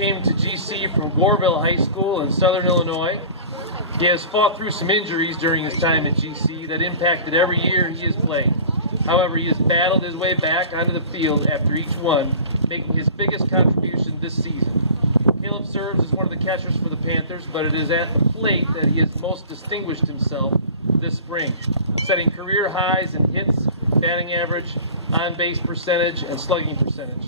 came to GC from Goreville High School in Southern Illinois. He has fought through some injuries during his time at GC that impacted every year he has played. However, he has battled his way back onto the field after each one, making his biggest contribution this season. Caleb serves as one of the catchers for the Panthers, but it is at the plate that he has most distinguished himself this spring, setting career highs in hits, batting average, on-base percentage, and slugging percentage.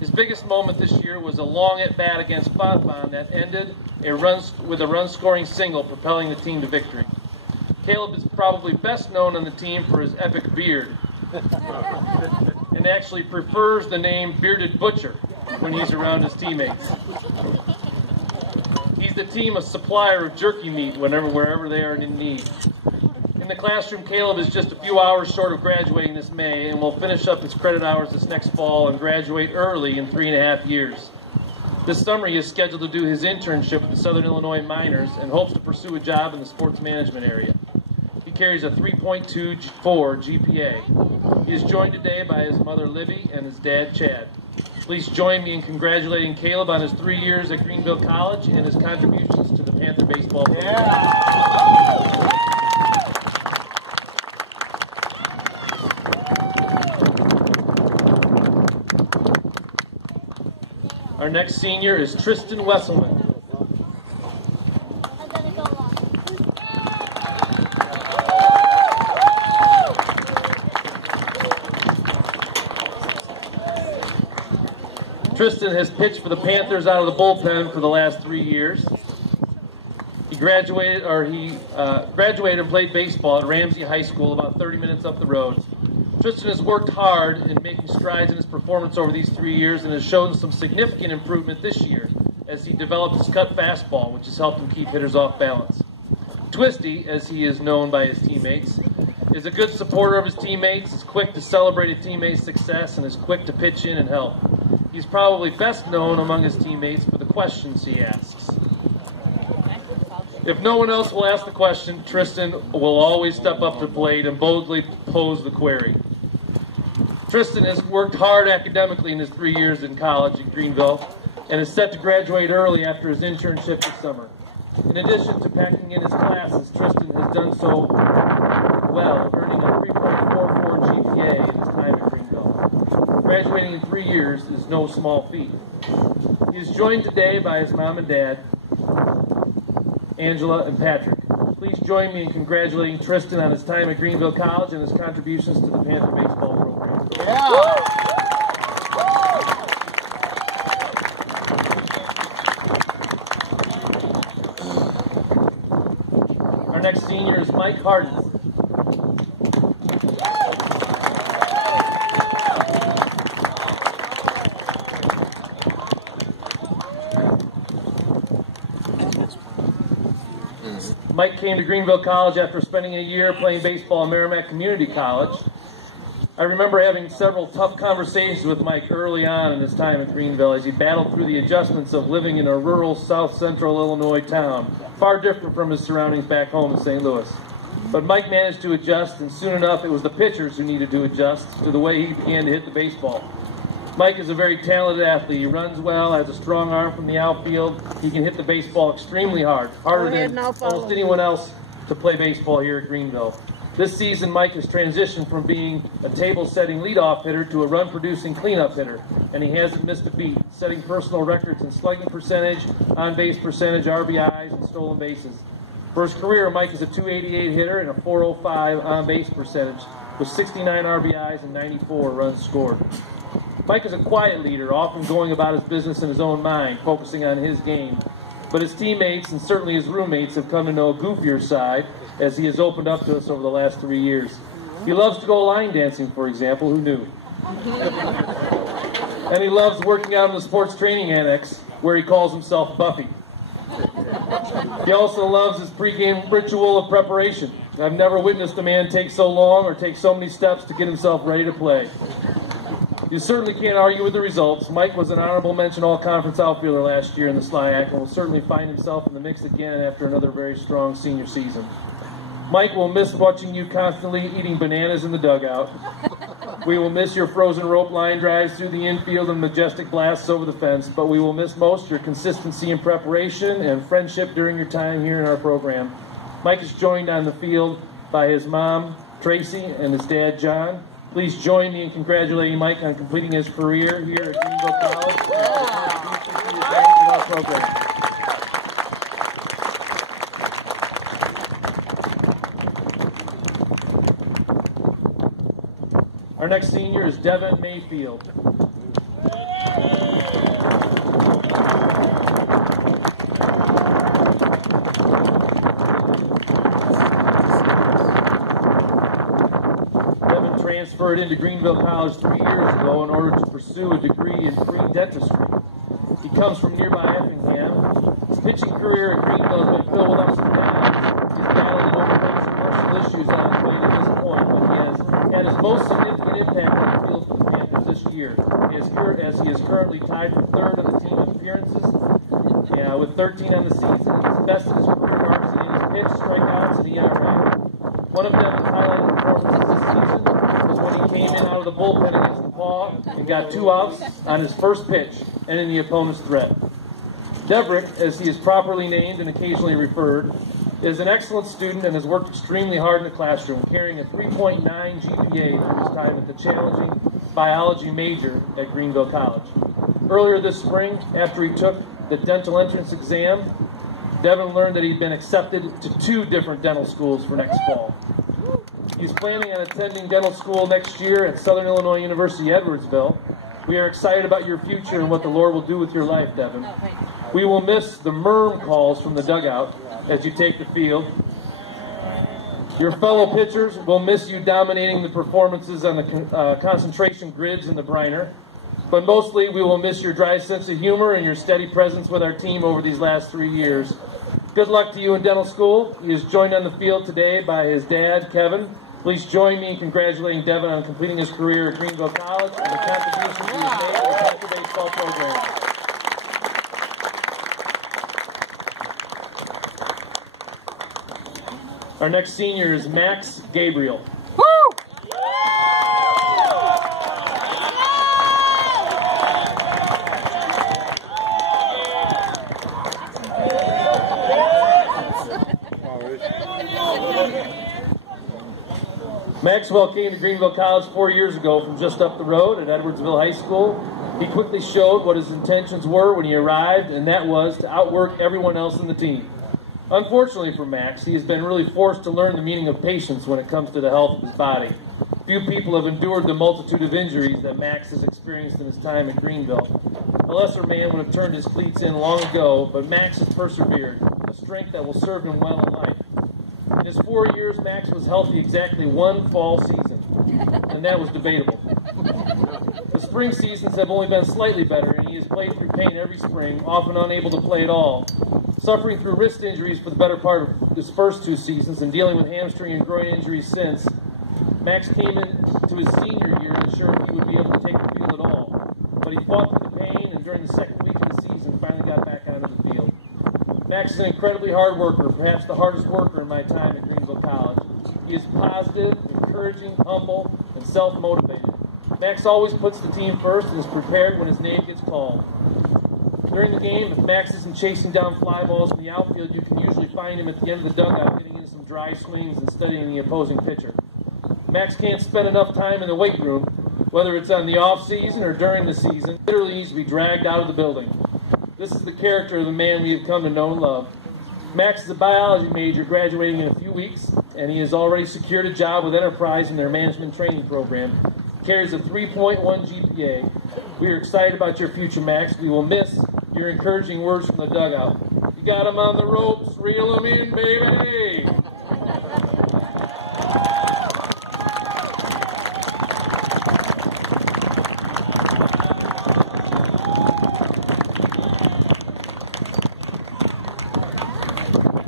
His biggest moment this year was a long at-bat against Fonfon that ended with a run-scoring single, propelling the team to victory. Caleb is probably best known on the team for his epic beard, and actually prefers the name Bearded Butcher when he's around his teammates. He's the team's supplier of jerky meat wherever they are in need. In the classroom, Caleb is just a few hours short of graduating this May and will finish up his credit hours this next fall and graduate early in 3.5 years. This summer, he is scheduled to do his internship with the Southern Illinois Miners and hopes to pursue a job in the sports management area. He carries a 3.24 GPA. He is joined today by his mother, Libby, and his dad, Chad. Please join me in congratulating Caleb on his 3 years at Greenville College and his contributions to the Panther baseball program. Yeah. Our next senior is Tristan Weisselman. Tristan has pitched for the Panthers out of the bullpen for the last 3 years. He graduated and played baseball at Ramsey High School about 30 minutes up the road. Tristan has worked hard in making strides in his performance over these 3 years and has shown some significant improvement this year as he developed his cut fastball, which has helped him keep hitters off balance. Twisty, as he is known by his teammates, is a good supporter of his teammates, is quick to celebrate a teammate's success, and is quick to pitch in and help. He's probably best known among his teammates for the questions he asks. If no one else will ask the question, Tristan will always step up to the plate and boldly pose the query. Tristan has worked hard academically in his 3 years in college in Greenville and is set to graduate early after his internship this summer. In addition to packing in his classes, Tristan has done so well, earning a 3.44 GPA in his time at Greenville. Graduating in 3 years is no small feat. He is joined today by his mom and dad, Angela and Patrick. Please join me in congratulating Tristan on his time at Greenville College and his contributions to the Panther baseball program. Yeah. Our next senior is Mike Harden. Mike came to Greenville College after spending a year playing baseball at Merrimack Community College. I remember having several tough conversations with Mike early on in his time at Greenville as he battled through the adjustments of living in a rural south central Illinois town, far different from his surroundings back home in St. Louis. But Mike managed to adjust, and soon enough it was the pitchers who needed to adjust to the way he began to hit the baseball. Mike is a very talented athlete. He runs well, has a strong arm from the outfield. He can hit the baseball extremely hard, harder than almost anyone else to play baseball here at Greenville. This season, Mike has transitioned from being a table-setting leadoff hitter to a run-producing cleanup hitter, and he hasn't missed a beat, setting personal records in slugging percentage, on-base percentage, RBIs, and stolen bases. For his career, Mike is a .288 hitter and a .405 on-base percentage, with 69 RBIs and 94 runs scored. Mike is a quiet leader, often going about his business in his own mind, focusing on his game. But his teammates and certainly his roommates have come to know a goofier side as he has opened up to us over the last 3 years. He loves to go line dancing, for example. Who knew? And he loves working out in the sports training annex, where he calls himself Buffy. He also loves his pregame ritual of preparation. I've never witnessed a man take so long or take so many steps to get himself ready to play. You certainly can't argue with the results. Mike was an honorable mention all-conference outfielder last year in the SLIAC and will certainly find himself in the mix again after another very strong senior season. Mike will miss watching you constantly eating bananas in the dugout. We will miss your frozen rope line drives through the infield and majestic blasts over the fence, but we will miss most your consistency in preparation and friendship during your time here in our program. Mike is joined on the field by his mom, Tracy, and his dad, John. Please join me in congratulating Mike on completing his career here at Greenville College and for the contributions he has made to our program. Our next senior is Devon Mayfield. Devon transferred into Greenville College 3 years ago in order to pursue a degree in free dentistry. He comes from nearby Effingham. His pitching career at Greenville has been filled with ups and downs. He's battled and overcome some personal issues on his way to this point, but he has had his most significant impact on the field for the Panthers this year, as he is currently tied for third on the team in appearances, with 13 on the season. He's best in his career marks in his pitch, strikeouts, and ERA. One of Devon's highlighted performances this season was when he came in out of the bullpen against the Paw and got 2 outs on his first pitch, ending the opponent's threat. Deverick, as he is properly named and occasionally referred, is an excellent student and has worked extremely hard in the classroom, carrying a 3.9 GPA for his time at the challenging biology major at Greenville College. Earlier this spring, after he took the dental entrance exam, Devon learned that he'd been accepted to 2 different dental schools for next fall. He's planning on attending dental school next year at Southern Illinois University, Edwardsville. We are excited about your future and what the Lord will do with your life, Devon. We will miss the merm calls from the dugout as you take the field. Your fellow pitchers will miss you dominating the performances on the concentration grids in the briner. But mostly, we will miss your dry sense of humor and your steady presence with our team over these last 3 years. Good luck to you in dental school. He is joined on the field today by his dad, Kevin. Please join me in congratulating Devon on completing his career at Greenville College and the contributions he has made to the Panther baseball program. Our next senior is Max Gabriel. Woo! Maxwell came to Greenville College 4 years ago from just up the road at Edwardsville High School. He quickly showed what his intentions were when he arrived, and that was to outwork everyone else in the team. Unfortunately for Max, he has been really forced to learn the meaning of patience when it comes to the health of his body. Few people have endured the multitude of injuries that Max has experienced in his time at Greenville. A lesser man would have turned his cleats in long ago, but Max has persevered, a strength that will serve him well in life. In his 4 years, Max was healthy exactly 1 fall season, and that was debatable. The spring seasons have only been slightly better, and he has played through pain every spring, often unable to play at all. Suffering through wrist injuries for the better part of his first 2 seasons and dealing with hamstring and groin injuries since, Max came into his senior year unsure if he would be able to take the field at all. But he fought through the pain, and during the second week of the season, finally got back onto the field. Max is an incredibly hard worker, perhaps the hardest worker in my time at Greenville College. He is positive, encouraging, humble, and self-motivated. Max always puts the team first and is prepared when his name gets called. During the game, if Max isn't chasing down fly balls in the outfield, you can usually find him at the end of the dugout getting into some dry swings and studying the opposing pitcher. Max can't spend enough time in the weight room, whether it's on the off-season or during the season. He literally needs to be dragged out of the building. This is the character of the man we have come to know and love. Max is a biology major graduating in a few weeks, and he has already secured a job with Enterprise in their management training program. He carries a 3.1 GPA. We are excited about your future, Max. We will miss your encouraging words from the dugout. You got him on the ropes, reel him in, baby!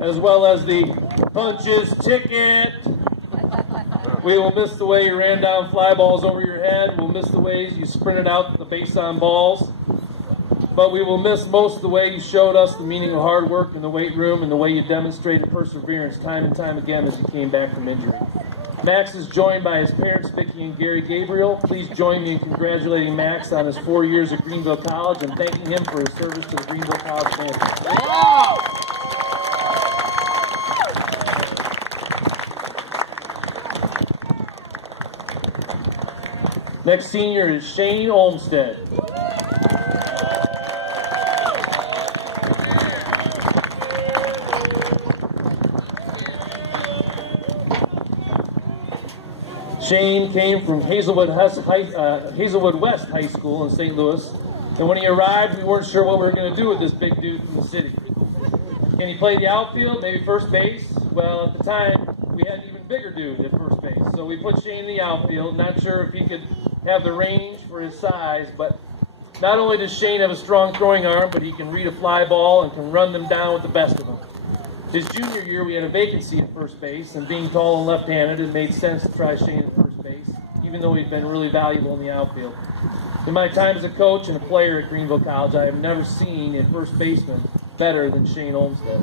As well as the punches ticket. We will miss the way you ran down fly balls over your head. We'll miss the ways you sprinted out the base on balls. But we will miss most of the way you showed us the meaning of hard work in the weight room and the way you demonstrated perseverance time and time again as you came back from injury. Max is joined by his parents, Vicki and Gary Gabriel. Please join me in congratulating Max on his 4 years at Greenville College and thanking him for his service to the Greenville College family. Next senior is Shane Olmstead. Shane came from Hazelwood West High School in St. Louis, and when he arrived, we weren't sure what we were going to do with this big dude from the city. Can he play the outfield, maybe first base? Well, at the time, we had an even bigger dude at first base, so we put Shane in the outfield. Not sure if he could have the range for his size, but not only does Shane have a strong throwing arm, but he can read a fly ball and can run them down with the best of them. His junior year, we had a vacancy at first base, and being tall and left-handed, it made sense to try Shane at first base, even though he'd been really valuable in the outfield. In my time as a coach and a player at Greenville College, I have never seen a first baseman better than Shane Olmstead.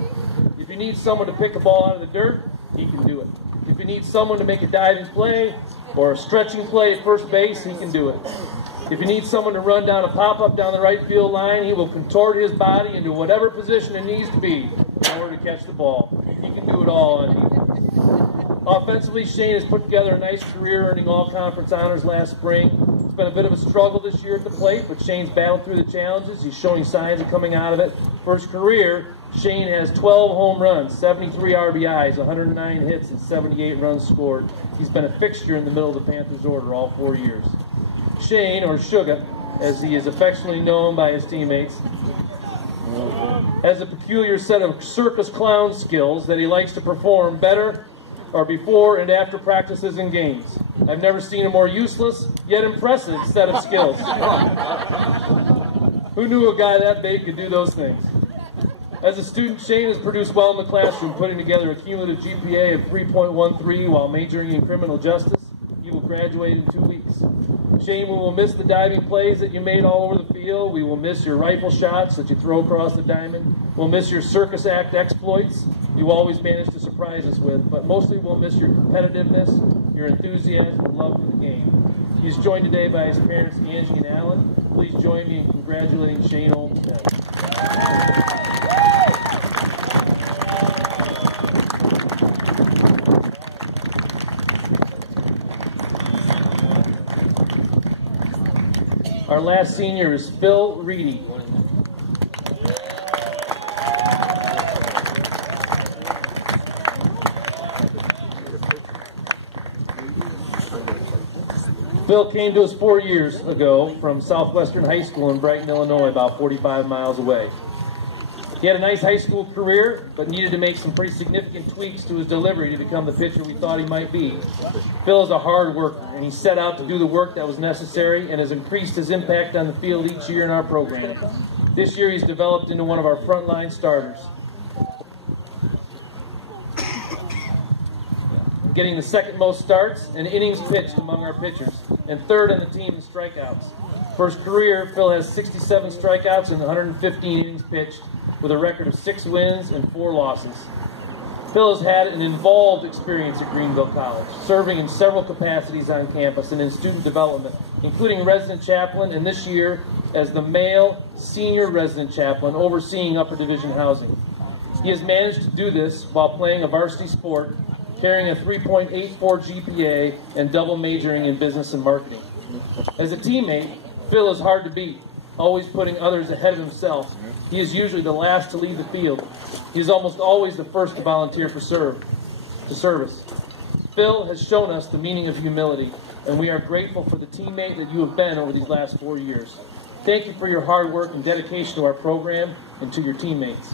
If you need someone to pick a ball out of the dirt, he can do it. If you need someone to make a diving play or a stretching play at first base, he can do it. If you need someone to run down a pop-up down the right field line, he will contort his body into whatever position it needs to be in order to catch the ball. He can do it all on defense. Offensively, Shane has put together a nice career, earning all-conference honors last spring. It's been a bit of a struggle this year at the plate, but Shane's battled through the challenges. He's showing signs of coming out of it. For his career, Shane has 12 home runs, 73 RBIs, 109 hits, and 78 runs scored. He's been a fixture in the middle of the Panthers' order all 4 years. Shane, or Sugar, as he is affectionately known by his teammates, has a peculiar set of circus clown skills that he likes to perform better or before and after practices and games. I've never seen a more useless yet impressive set of skills. Who knew a guy that big could do those things? As a student, Shane has produced well in the classroom, putting together a cumulative GPA of 3.13 while majoring in criminal justice. He will graduate in 2 weeks. Shane, we will miss the diving plays that you made all over the field. We will miss your rifle shots that you throw across the diamond. We'll miss your circus act exploits you always manage to surprise us with. But mostly we'll miss your competitiveness, your enthusiasm, and love for the game. He's joined today by his parents, Angie and Alan. Please join me in congratulating Shane Olmstead. Our last senior is Phil Reedy. Phil came to us 4 years ago from Southwestern High School in Brighton, Illinois, about 45 miles away. He had a nice high school career, but needed to make some pretty significant tweaks to his delivery to become the pitcher we thought he might be. Phil is a hard worker, and he set out to do the work that was necessary and has increased his impact on the field each year in our program. This year he's developed into one of our frontline starters, getting the second most starts and innings pitched among our pitchers, and third on the team in strikeouts. For his career, Phil has 67 strikeouts and 115 innings pitched, with a record of 6 wins and 4 losses. Phil has had an involved experience at Greenville College, serving in several capacities on campus and in student development, including resident chaplain, and this year as the male senior resident chaplain overseeing upper division housing. He has managed to do this while playing a varsity sport, carrying a 3.84 GPA, and double majoring in business and marketing. As a teammate, Phil is hard to beat, always putting others ahead of himself. He is usually the last to leave the field. He is almost always the first to volunteer for service. Phil has shown us the meaning of humility, and we are grateful for the teammate that you have been over these last 4 years. Thank you for your hard work and dedication to our program and to your teammates.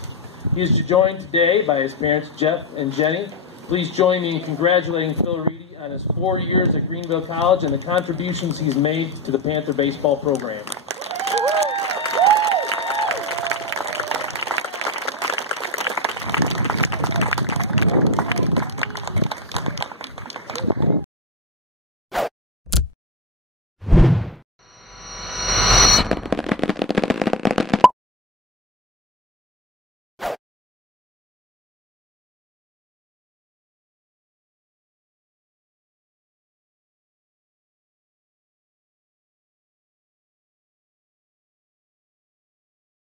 He is joined today by his parents, Jeff and Jenny. Please join me in congratulating Phil Reedy on his 4 years at Greenville College and the contributions he's made to the Panther baseball program.